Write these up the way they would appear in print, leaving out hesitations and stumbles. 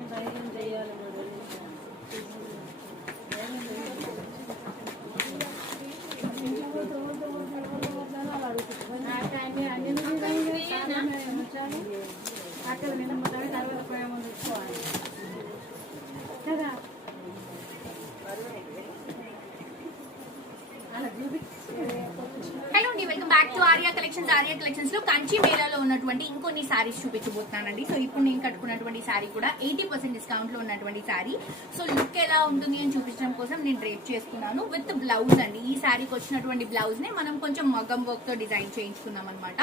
Hello అండి, welcome back to Arya collections. Arya collections లో కంచి మేళాలో ఉన్నటువంటి ఇంకొన్ని సారీస్ చూపించబోతున్నానండి. సో ఇప్పుడు నేను కట్టుకున్నటువంటి సారీ కూడా 80% డిస్కౌంట్ లో ఉన్నటువంటి సారీ. సో లుక్ ఎలా ఉంటుంది అని చూపించడం కోసం నేను డ్రేప్ చేసుకున్నాను విత్ బ్లౌజ్ అండి. ఈ సారీకి వచ్చినటువంటి బ్లౌజ్ నే మనం కొంచెం మగం వర్క్ తో డిజైన్ చేయించుకున్నాం అనమాట.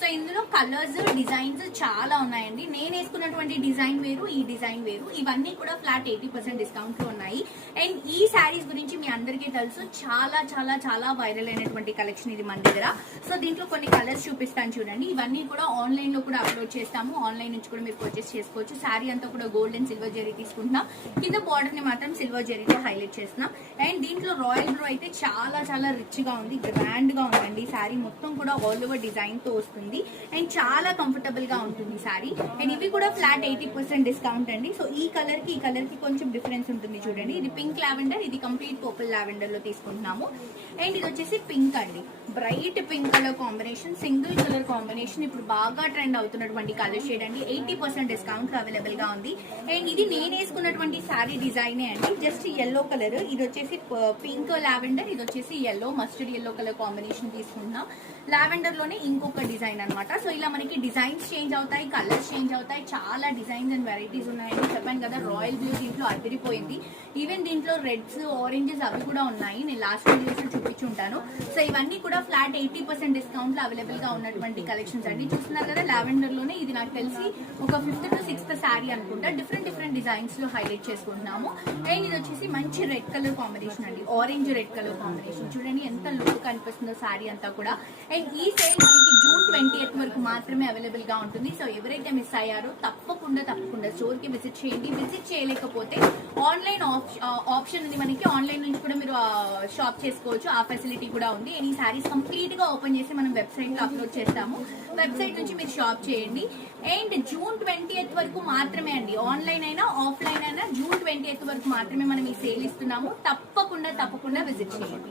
సో ఇందులో కలర్స్, డిజైన్స్ చాలా ఉన్నాయండి. నేను వేసుకున్నటువంటి డిజైన్ వేరు, ఈ డిజైన్ వేరు. ఇవన్నీ కూడా ఫ్లాట్ 80% డిస్కౌంట్ లో ఉన్నాయి. అండ్ ఈ సారీస్ గురించి మీ అందరికీ తెలుసు, చాలా చాలా చాలా వైరల్ అయినటువంటి కలెక్షన్ ఇది మన దగ్గర. సో దీంట్లో కొన్ని కలర్స్ చూపిస్తాను చూడండి. ఇవన్నీ కూడా ఆన్లైన్ లో కూడా అప్లోడ్ చేస్తాము. ఆన్లైన్ నుంచి కూడా మీరు పర్చేస్ చేసుకోవచ్చు. సారీ అంతా కూడా గోల్డ్ అండ్ సిల్వర్ జరీ తీసుకుంటున్నాం. కింద బార్డర్ ని మాత్రం సిల్వర్ జరీతో హైలైట్ చేస్తున్నాం. అండ్ దీంట్లో రాయల్ బ్లూ అయితే చాలా చాలా రిచ్ గా ఉంది, గ్రాండ్ గా ఉందండి. సారీ మొత్తం కూడా ఆల్ ఓవర్ డిజైన్ తో వస్తుంది అండ్ చాలా కంఫర్టబుల్ గా ఉంటుంది సారీ. అండ్ ఇవి కూడా ఫ్లాట్ 80% డిస్కౌంట్ అండి. సో ఈ కలర్ కి కొంచెం డిఫరెన్స్ ఉంటుంది చూడండి. ఇది పింక్ లావెండర్, ఇది కంప్లీట్ పర్పుల్ లావెండర్ లో తీసుకుంటున్నాము. అండ్ ఇది వచ్చేసి పింక్ అండి, bright pink colour combination, single colour combination. ఇప్పుడు బాగా ట్రెండ్ అవుతున్నటువంటి కలర్ షేడ్ అండి. 80% డిస్కౌంట్ అవైలబుల్ గా ఉంది. అండ్ ఇది నేను వేసుకున్నటువంటి సారీ డిజైనే అండి. జస్ట్ ఎల్లో కలర్, ఇది వచ్చేసి పింక్ లావెండర్, ఇది వచ్చేసి yellow mustard yellow colour combination తీసుకుంటున్నాం. లావెండర్ లోనే ఇంకొక డిజైన్ అనమాట. సో ఇలా మనకి డిజైన్స్ చేంజ్ అవుతాయి, కలర్స్ చేంజ్ అవుతాయి. చాలా డిజైన్స్ అండ్ వెరైటీస్ ఉన్నాయండి. చెప్పాను కదా, రాయల్ బ్లూ దీంట్లో అదిరిపోయింది. ఈవెన్ దీంట్లో రెడ్స్, ఆరెంజెస్ అవి కూడా ఉన్నాయి. నేను లాస్ట్ వీడియోస్ లో చూపించుంటాను. సో ఇవన్నీ కూడా ఫ్లాట్ 80% డిస్కౌంట్ లో అవైలబుల్ గా ఉన్నటువంటి కలెక్షన్స్ అండి. చూస్తున్నారు కదా, లావెండర్ లోనే ఇది నాకు తెలిసి ఒక 5th to 6th సారీ అనుకుంటా. డిఫరెంట్ డిజైన్స్ లో హైలైట్ చేసుకుంటున్నాము. అండ్ ఇది వచ్చేసి మంచి రెడ్ కలర్ కాంబినేషన్ అండి, ఆరెంజ్ రెడ్ కలర్ కాంబినేషన్. చూడండి ఎంత లుక్ కనిపిస్తుందో సారీ అంతా కూడా. అండ్ ఈ సేల్ మనకి June 20th వరకు మాత్రమే అవైలబుల్ గా ఉంటుంది. సో ఎవరైతే మిస్ అయ్యారో తప్పకుండా స్టోర్ కి విజిట్ చేయండి. విజిట్ చేయలేకపోతే ఆన్లైన్ ఆప్షన్ ఉంది మనకి. ఆన్లైన్ నుంచి కూడా మీరు షాప్ చేసుకోవచ్చు, ఆ ఫెసిలిటీ కూడా ఉంది. అండ్ ఈ సారీస్ కంప్లీట్ గా ఓపెన్ చేసి మనం వెబ్సైట్ లో అప్లోడ్ చేస్తాము. వెబ్సైట్ నుంచి మీరు షాప్ చేయండి. అండ్ June 20th వరకు మాత్రమే అండి, ఆన్లైన్ అయినా ఆఫ్లైన్ అయినా June 20th వరకు మాత్రమే మనం ఈ సేల్ ఇస్తున్నాము. తప్పకుండా విజిట్ చేయండి.